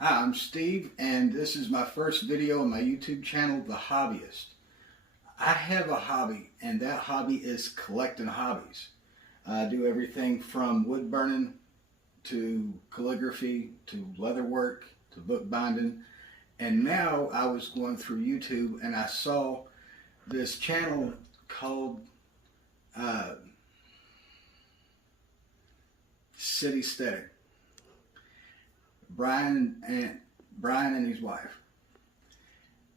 Hi, I'm Steve, and this is my first video on my YouTube channel, The Hobbyist. I have a hobby, and that hobby is collecting hobbies. I do everything from wood burning to calligraphy to leather work to book binding. And now I was going through YouTube and I saw this channel called City-steading. Brian and his wife,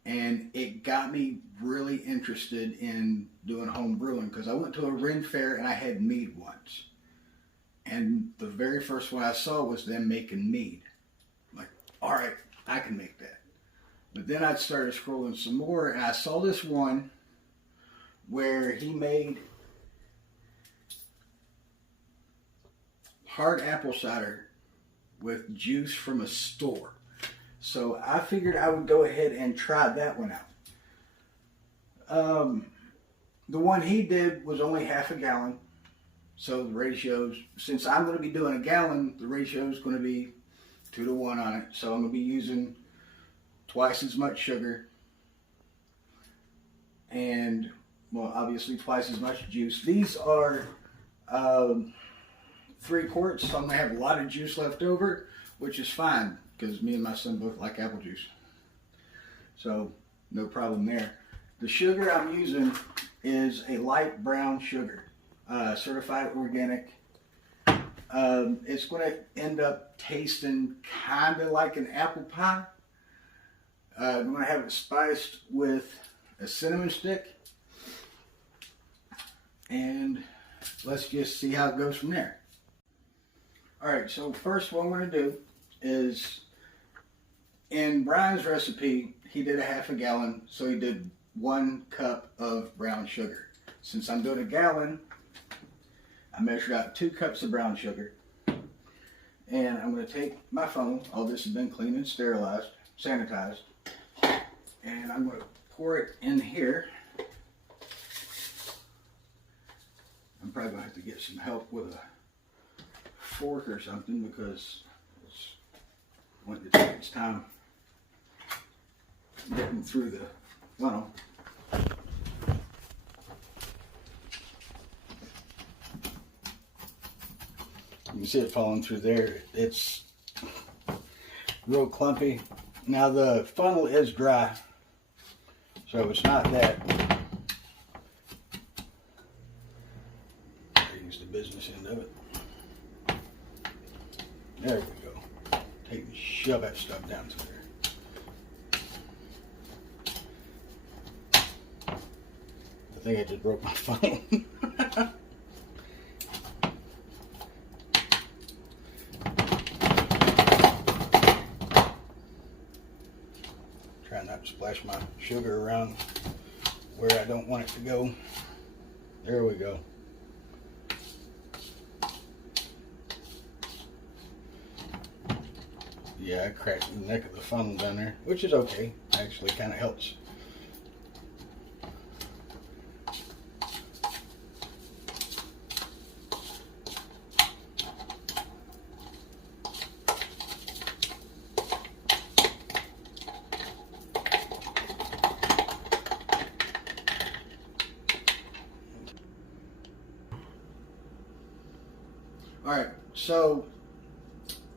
and it got me really interested in doing home brewing because I went to a Ren fair and I had mead once, and the very first one I saw was them making mead. I'm like, all right, I can make that. But then I started scrolling some more and I saw this one where he made hard apple cider with juice from a store. So I figured I would go ahead and try that one out. The one he did was only half a gallon. So the ratios, since I'm going to be doing a gallon, the ratio is going to be 2-to-1 on it. So I'm going to be using twice as much sugar and, well, obviously twice as much juice. These are 3 quarts, so I'm going to have a lot of juice left over, which is fine because me and my son both like apple juice. So no problem there. The sugar I'm using is a light brown sugar, certified organic. It's going to end up tasting kind of like an apple pie. I'm going to have it spiced with a cinnamon stick, and let's just see how it goes from there. Alright, so first what I'm going to do is, in Brian's recipe, he did a half a gallon, so he did 1 cup of brown sugar. Since I'm doing a gallon, I measured out 2 cups of brown sugar. And I'm going to take my funnel, all this has been cleaned and sterilized, sanitized, and I'm going to pour it in here. I'm probably going to have to get some help with a fork or something because it's going to take its time getting through the funnel. You can see it falling through there. It's real clumpy. Now the funnel is dry, so it's not that. Use the business end of it. There we go. Take and shove that stuff down through there. I think I just broke my funnel. Try not to splash my sugar around where I don't want it to go. There we go. Yeah, I cracked the neck of the funnel down there, which is okay. Actually kind of helps. Alright, so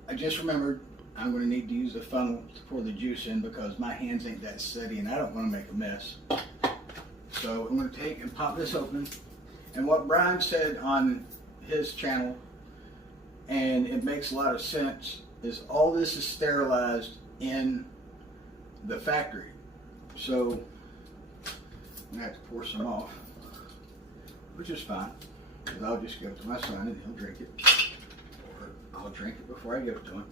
I just remembered I'm going to need to use a funnel to pour the juice in because my hands ain't that steady and I don't want to make a mess. So I'm going to take and pop this open. And what Brian said on his channel, and it makes a lot of sense, is all this is sterilized in the factory. So I'm going to have to pour some off, which is fine, because I'll just give it to my son and he'll drink it. Or I'll drink it before I give it to him.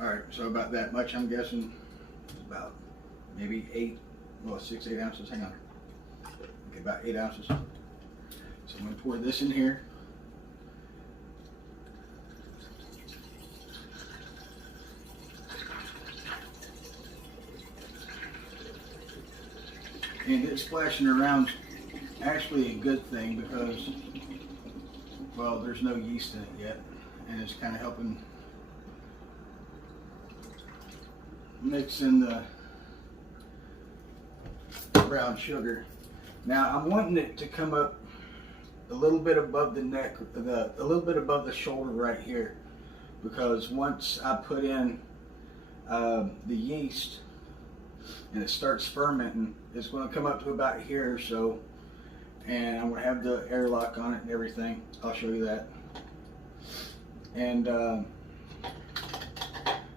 Alright, so about that much, I'm guessing. About maybe 6, 8 ounces. Hang on. Okay, about 8 ounces. So I'm going to pour this in here. and it's splashing around actually a good thing because, well, there's no yeast in it yet, and it's kind of helping mix in the brown sugar. Now I'm wanting it to come up a little bit above the neck, a little bit above the shoulder right here, because once I put in the yeast and it starts fermenting, it's going to come up to about here or so, and I'm going to have the airlock on it and everything. I'll show you that. And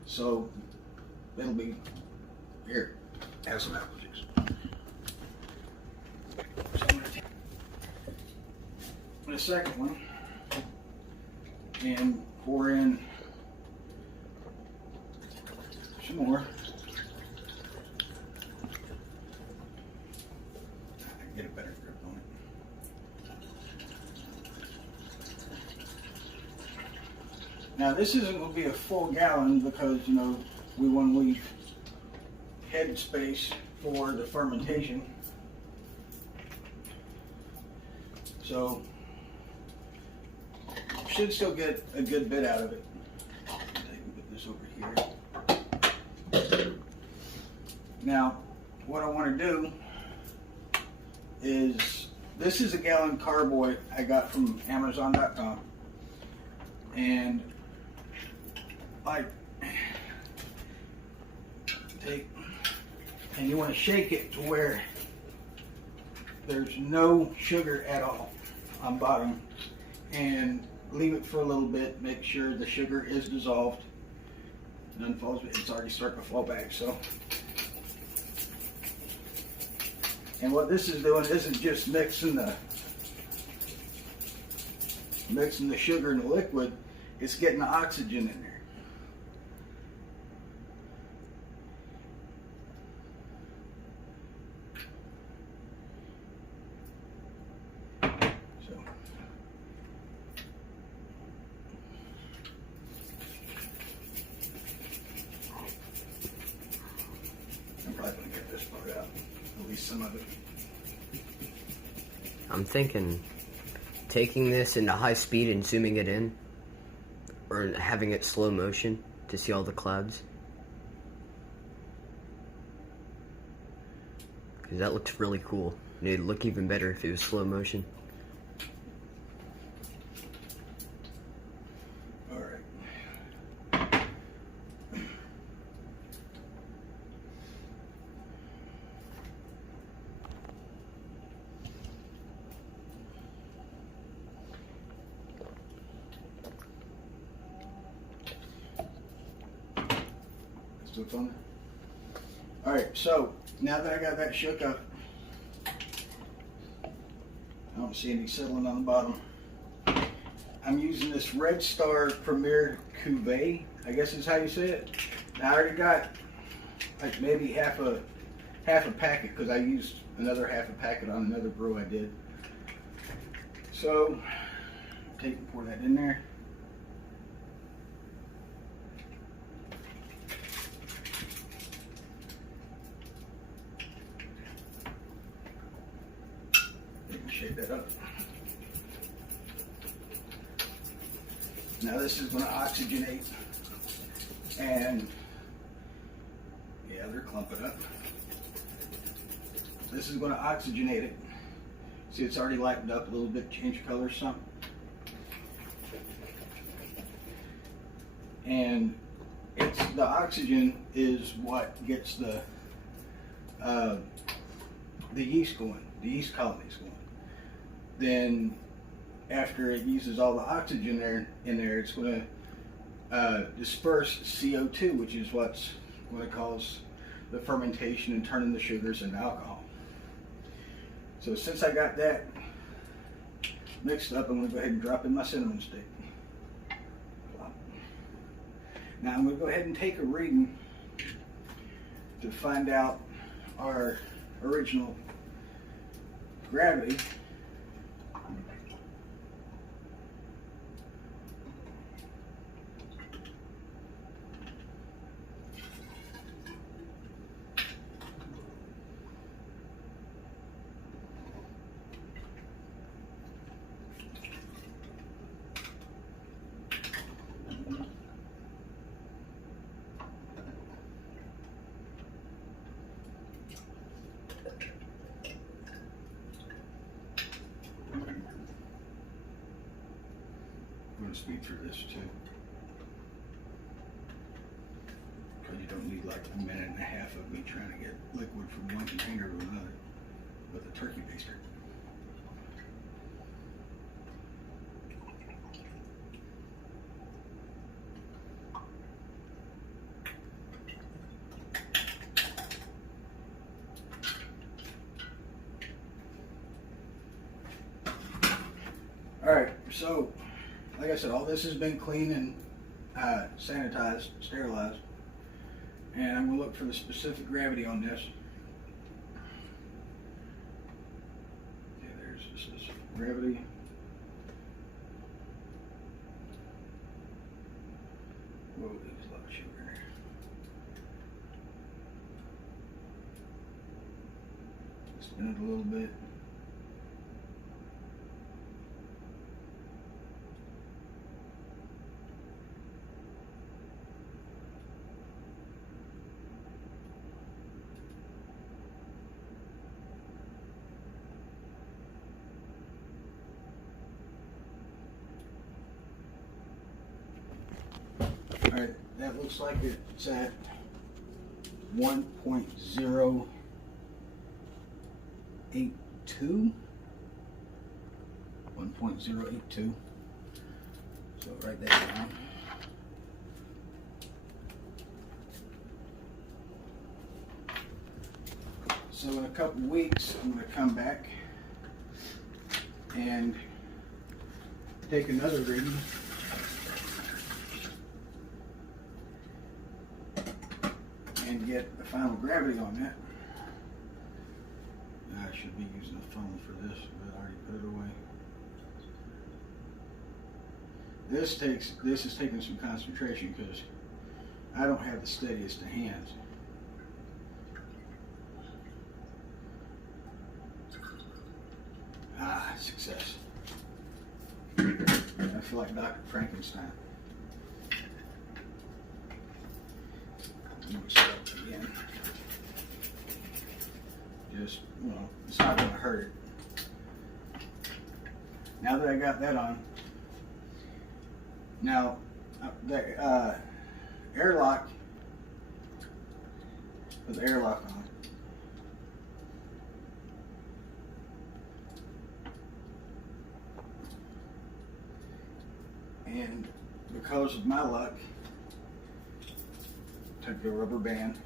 so it'll be here. Have some apple juice. So I'm going to take the second one and pour in some more. Get a better grip on it. Now this isn't going to be a full gallon because, you know, we want to leave head space for the fermentation. So should still get a good bit out of it. I can put this over here. Now, what I want to do is, this is a gallon carboy I got from Amazon.com, and you want to shake it to where there's no sugar at all on bottom, and leave it for a little bit. Make sure the sugar is dissolved. None falls, it's already starting to fall back. So, and what this is doing isn't just mixing the sugar and the liquid. It's getting the oxygen in there. Some of it. I'm thinking taking this into high speed and zooming it in, or having it slow motion to see all the clouds, because that looks really cool. And it'd look even better if it was slow motion. All right. Still fun. All right, so now that I got that shook up, I don't see any settling on the bottom. I'm using this Red Star Premier Cuvée, I guess is how you say it. Now, I already got like maybe half a packet because I used another half a packet on another brew I did. So take and pour that in there. Shake that up. Now this is going to oxygenate, and yeah, they're clumping up. This is going to oxygenate it. See, it's already lightened up a little bit, changed color some. And the oxygen is what gets the yeast going, the yeast colonies going. Then after it uses all the oxygen in there, it's going to disperse CO2, which is what it calls the fermentation and turning the sugars into alcohol. So since I got that mixed up, I'm going to go ahead and drop in my cinnamon stick. Now I'm going to go ahead and take a reading to find out our original gravity. to speed through this too. Because you don't need like a minute and a half of me trying to get liquid from one container to another with a turkey baster. Alright, so like I said, all this has been cleaned and sanitized, sterilized. And I'm going to look for the specific gravity on this. Okay, there's this is gravity. Whoa, there's a lot of sugar in there. Spin it a little bit. Alright, that looks like it's at 1.082. So write that down. So in a couple weeks, I'm going to come back and take another reading. And get the final gravity on that. I should be using a phone for this, but I already put it away. This is taking some concentration because I don't have the steadiest of hands. Success. I feel like Dr. Frankenstein. Again. Just, it's not going to hurt. Now that I got that on, now the airlock, with the airlock on. And because of my luck, took the rubber band.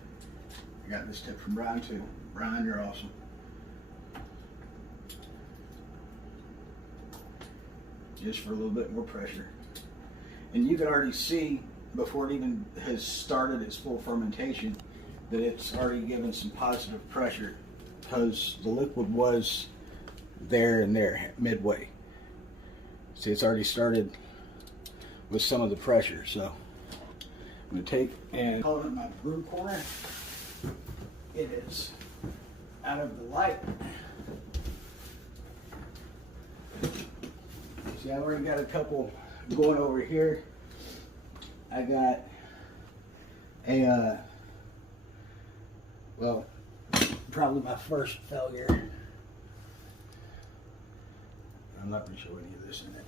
I got this tip from Brian too. Brian, you're awesome. Just for a little bit more pressure. And you can already see before it even has started its full fermentation that it's already given some positive pressure because the liquid was there and there midway. See, it's already started with some of the pressure. So I'm going to take and call it my brew corner. It is out of the light. See, I've already got a couple going over here. I got a, well, probably my first failure. I'm not going to show any of this in it.